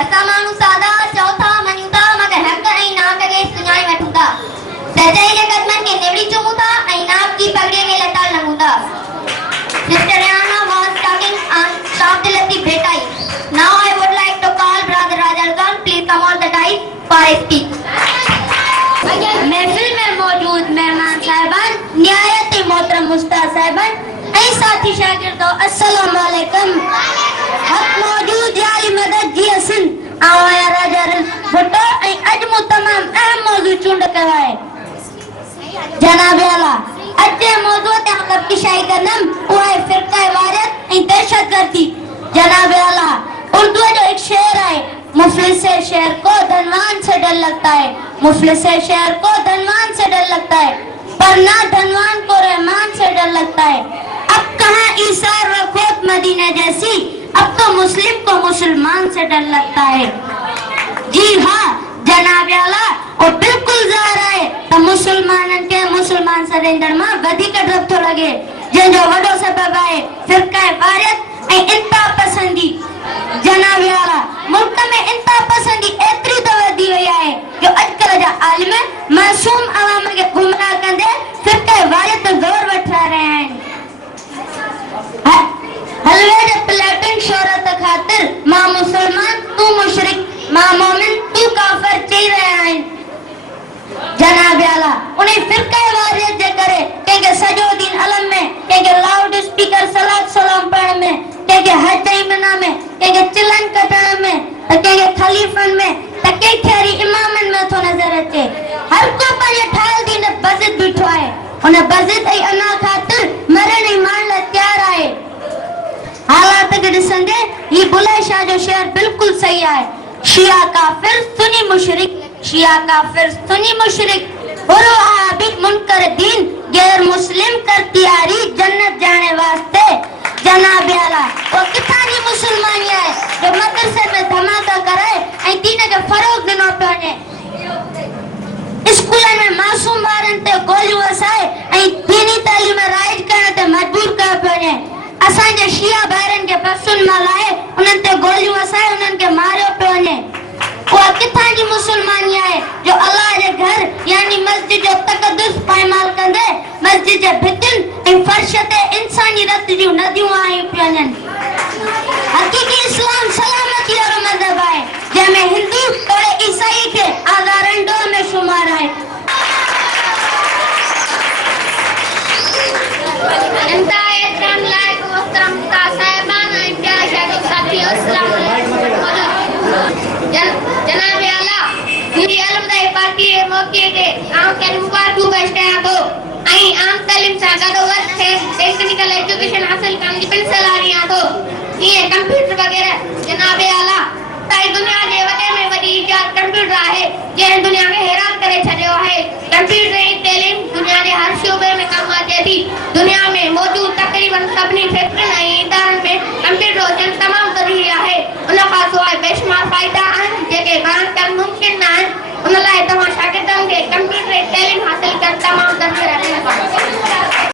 असा माण्हू सादा चौथा मञूं था मगर हक़ ऐं नाक खे सुञाणे वठूं था। सचाई जे कदमनि खे निवड़ी चुमूं था ऐं नाक की पगड़ीअ खे लताड़ लॻूं था। Sister Rihanna was talking on Shah Abdul Latif Bhetai. Now I would like to call Brother Raja Khan. Please come on the dais for a speech. महफिल में मौजूद मेहमान साहिबान, निहायत मोहतरम मुस्ताद साहिबान ऐं साथी शागिर्दो, अस्सलाम वालेकुम। हक़ मौजूद याली मदद जी हसन आया राजा भुट्टो ऐं अॼु मूं तमाम अहम मौजू चूंड कयो आहे। जनाब आला, अॼु जे मौजू ते कशिशाई कंदम उहा आहे फ़िरक़ा वारियत ऐं दहशतगर्दी। जनाब आला, उर्दू जो एक शेर है, मुफलिस शहर को धनवान से डर लगता है, मुफलिस शहर को धनवान से डर लगता है, पर ना धनवान को रहमान से डर लगता है। अब कहाँ ईसार व खोत मदीना जैसी, अब तो मुस्लिम को मुसलमान से डर लगता है। जी हाँ जनाब आला, और बिल्कुल ज़ाहिर है तो मुसलमानन के मुसलमान सरेंडर में वधिक डर थो लगे, जंहिंजो वॾो सबब आहे फ़िरक़ा वारियत ऐं इंतहा पसंदी। जनाब आला, मुल्क में इंतहा पसंदी एतरी तो वधी वई आहे जो अॼुकल्ह जा आलिम मासूम अवाम खे गुमराह कंदे फ़िरक़ा वारियत जो ज़ोर वठा रहिया आहिनि। हलवे जे प्लेटन शोहरत ख़ातिर मां मुसलमान तू मुशरिक, मां मोमिन तू काफ़िर चई रहिया आहिनि। जनाब आला, उन्हें फ़िरक़ा वारियत जे करे कंहिंखे सॼो ॾींहुं अलम में, कंहिंखे लाउड स्पीकर सलात सलाम पढ़ण में, कंहिंखे हज ऐं मिना में, कंहिंखे चिलन कटण में, कंहिंखे खलीफ़नि में, त कंहिंखे वरी इमामनि में थो नज़र अचे। हर को पंहिंजे ठाहियल दीन बज़िद बीठो आहे, उन बज़िद ऐं अना ख़ातिर मरण ऐं मारण लाइ तयार आहे। हालात खे ॾिसंदे ही बुलंद शाह जो शेर बिल्कुल सही है। शिया काफिर सुन्नी मुशरिक, शिया काफिर सुन्नी मुशरिक, बुरो आबिद मुनकर दीन, गैर मुस्लिम कर तैयारी जन्नत जाने वास्ते। जनाब आला, वो किथां जी मुसलमानी है जो मदरसे में धमाका करे ऐं दीन के फरोग ॾिनो पियो वञे। स्कूलनि में मासूम ॿारनि ते गोलियूं वसाए ऐं दीनी तालीम राइज करण ते मजबूर कयो पियो वञे। असांजे शिया भाइरनि खे बसुनि मां लाहे उन्हनि ते गोलियूं वसाए उन्हनि खे मारियो पियो वञे। उहा किथां जी मुसलमानी आहे जो अल्लाह जे घर यानी मस्जिद जो तक़दुस पायमाल कंदे मस्जिद जे भितियुनि ऐं फर्श ते इंसानी रत जूं नदियूं आयूं पियूं वञनि। हक़ीक़ी इस्लाम सलामती वारो मज़हब आहे जंहिंमें हिंदू और ईसाई खे आज़ारंडो में शुमार आहे। जनाब आला, पूरी अलमदाई पार्टी जे मौके ते आऊं कंहिं मुबारकूं पेश कयां थो ऐं आम तालीम सां गॾोगॾु टेक्निकल एजुकेशन हासिल करण जी पिण सलाह ॾियां थो, जीअं कंप्यूटर वग़ैरह। जनाब आला, सारी दुनिया जे वॾे में वॾी इजाद कंप्यूटर आहे जंहिं